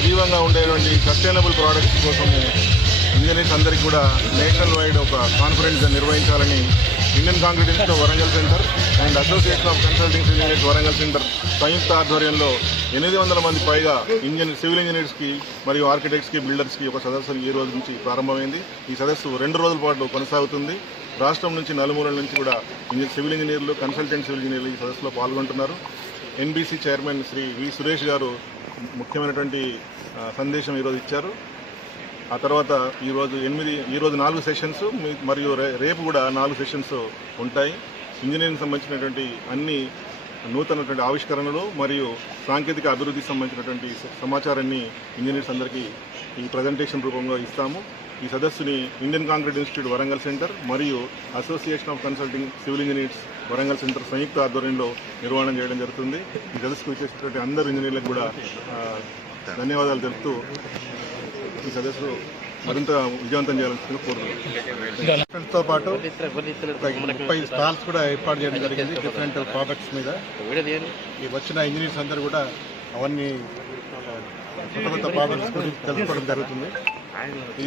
సజీవంగా ఉండేటువంటి sustainable products కోసము ఇంజనీర్స్ అందరికీ కూడా నేషనల్ వైడ్ ఒక కాన్ఫరెన్స్ నిర్వహించాలని Indian concrete institute Warangal centre and association of consulting engineers Warangal centre సంయుక్త ఆధ్వర్యంలో 800 మంది పైగా సివిల్ ఇంజనీర్స్కి మరియు ఆర్కిటెక్ట్స్కి బిల్డర్స్కి ఒక సదస్సు ఈ రోజు నుంచి ప్రారంభమైంది. ఈ సదస్సు 2 రోజుల పాటు కొనసాగుతుంది. రాష్ట్రం నుంచి నలుమూలల నుంచి కూడా సివిల్ ఇంజనీర్లు, కన్సల్టెంట్ సివిల్ ఇంజనీర్లు ఈ సదస్సులో పాల్గొంటున్నారు. ఎన్బీసీ చైర్మన్ శ్రీ వి సురేష్ గారు ముఖ్యమైనటువంటి సందేశం ఈరోజు ఇచ్చారు. ఆ తర్వాత ఈరోజు 4 సెషన్స్ మరియు రేపు కూడా 4 సెషన్స్ ఉంటాయి. ఇంజనీరింగ్ సంబంధించినటువంటి అన్ని నూతనటువంటి ఆవిష్కరణలు మరియు సాంకేతిక అభివృద్ధికి సంబంధించినటువంటి సమాచారాన్ని ఇంజనీర్స్ అందరికీ ఈ ప్రజెంటేషన్ రూపంలో ఇస్తాము. ఈ సదస్సుని Indian concrete institute Warangal centre మరియు association of consulting civil engineers Warangal centre సంయుక్త ఆధ్వర్యంలో నిర్వహణ చేయడం జరుగుతుంది. ఈ సదస్సుకు వచ్చేసినటువంటి అందరు ఇంజనీర్లకు కూడా ధన్యవాదాలు తెలుపుతూ ఈ సదస్సు మరింత విజయవంతం చేయాలని కోరుతున్నాను. తో పాటు 30 స్టాల్స్ కూడా ఏర్పాటు చేయడం జరిగింది డిఫరెంట్ ప్రోడక్ట్స్ మీద. ఈ వచ్చిన ఇంజనీర్స్ అందరూ కూడా అవన్నీ కొత్త ప్రోడక్ట్స్ గురించి తెలుసుకోవడం జరుగుతుంది.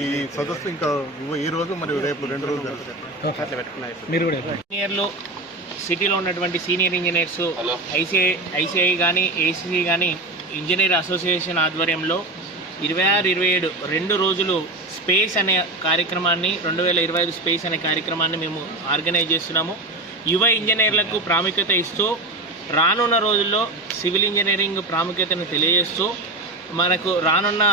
ఈ సదస్సు ఇంకా ఈ రోజు మరియు రేపు 2 రోజులు జరుగుతుంది. ఇంజనీర్లు సిటీలో ఉన్నటువంటి సీనియర్ ఇంజనీర్స్ ఐసిఐ కానీ ఏసీసీ కానీ ఇంజనీర్ అసోసియేషన్ ఆధ్వర్యంలో 26-27 2 రోజులు స్పేస్ అనే కార్యక్రమాన్ని 2025 స్పేస్ అనే కార్యక్రమాన్ని మేము ఆర్గనైజ్ చేస్తున్నాము. యువ ఇంజనీర్లకు ప్రాముఖ్యత ఇస్తూ రానున్న రోజుల్లో సివిల్ ఇంజనీరింగ్ ప్రాముఖ్యతను తెలియజేస్తూ మనకు రానున్న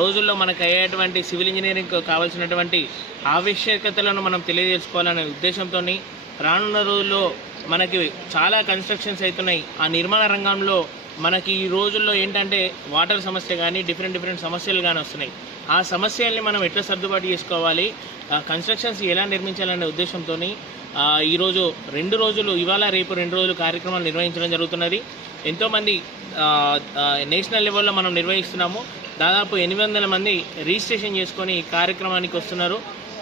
రోజుల్లో మనకు అయ్యేటువంటి సివిల్ ఇంజనీరింగ్ కావాల్సినటువంటి ఆవశ్యకతలను మనం తెలియజేసుకోవాలనే ఉద్దేశంతో రానున్న రోజుల్లో మనకి చాలా కన్స్ట్రక్షన్స్ అవుతున్నాయి. ఆ నిర్మాణ రంగంలో మనకి ఈ రోజుల్లో ఏంటంటే వాటర్ సమస్య కానీ డిఫరెంట్ సమస్యలు కానీ వస్తున్నాయి. ఆ సమస్యల్ని మనం ఎట్లా సర్దుబాటు చేసుకోవాలి, కన్స్ట్రక్షన్స్ ఎలా నిర్మించాలనే ఉద్దేశంతో ఈరోజు 2 రోజులు ఇవాళ రేపు 2 రోజులు కార్యక్రమాలు నిర్వహించడం జరుగుతున్నది. ఎంతోమంది నేషనల్ లెవెల్లో మనం నిర్వహిస్తున్నాము. దాదాపు 800 మంది రిజిస్ట్రేషన్ చేసుకొని ఈ కార్యక్రమానికి వస్తున్నారు.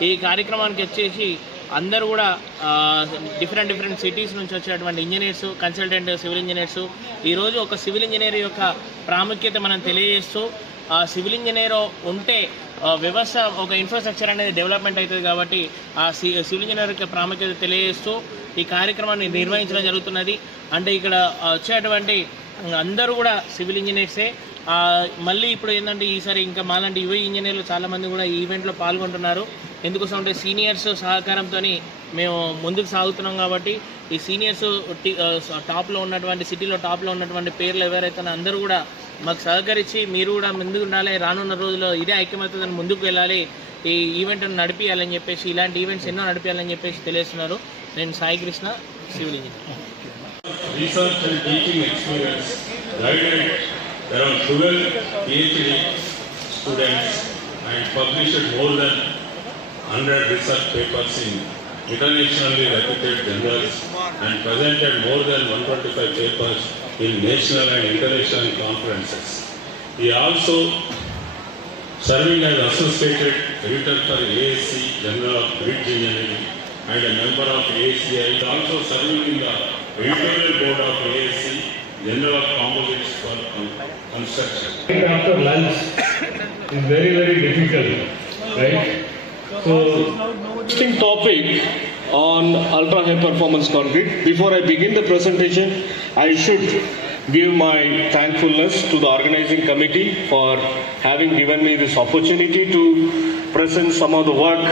ఈ కార్యక్రమానికి వచ్చేసి అందరూ కూడా డిఫరెంట్ సిటీస్ నుంచి వచ్చేటువంటి ఇంజనీర్స్, కన్సల్టెంట్ సివిల్ ఇంజనీర్స్ ఈరోజు ఒక సివిల్ ఇంజనీర్ యొక్క ప్రాముఖ్యత మనం తెలియజేస్తూ సివిల్ ఇంజనీర్ ఉంటే వ్యవస్థ ఒక ఇన్ఫ్రాస్ట్రక్చర్ అనేది డెవలప్మెంట్ అవుతుంది. కాబట్టి ఆ సివిల్ ఇంజనీర్ యొక్క ప్రాముఖ్యత తెలియజేస్తూ ఈ కార్యక్రమాన్ని నిర్వహించడం జరుగుతున్నది. అంటే ఇక్కడ వచ్చేటువంటి అందరూ కూడా సివిల్ ఇంజనీర్సే. మళ్ళీ ఇప్పుడు ఏంటంటే ఈసారి ఇంకా మాలాంటి యువ ఇంజనీర్లు చాలామంది కూడా ఈ ఈవెంట్లో పాల్గొంటున్నారు. ఎందుకోసం అంటే సీనియర్స్ సహకారంతో మేము ముందుకు సాగుతున్నాం. కాబట్టి ఈ సీనియర్స్ టాప్లో ఉన్నటువంటి సిటీలో టాప్లో ఉన్నటువంటి పేర్లు ఎవరైతే అందరూ కూడా మాకు సహకరించి మీరు కూడా ముందుకు ఉండాలి, రానున్న రోజుల్లో ఇదే ఐక్యమత్యతను ముందుకు వెళ్ళాలి, ఈ ఈవెంట్ను నడిపించాలని చెప్పేసి ఇలాంటి ఈవెంట్స్ ఎన్నో నడిపించాలని చెప్పేసి తెలియజేస్తున్నారు. నేను Sai Krishna, civil engineer. Research and teaching experience guided around 12 PhD students and published more than 100 research papers in internationally reputed journals and presented more than 125 papers in national and international conferences. He also serving as associated editor for ASC Journal of Bridge Engineering and a member of ACI. He also serving in the editorial board of ASC General of Composites for Construction. After lunch is very difficult, right? So, interesting topic on ultra high performance concrete. Before I begin the presentation, I should give my thankfulness to the organizing committee for having given me this opportunity to present some of the work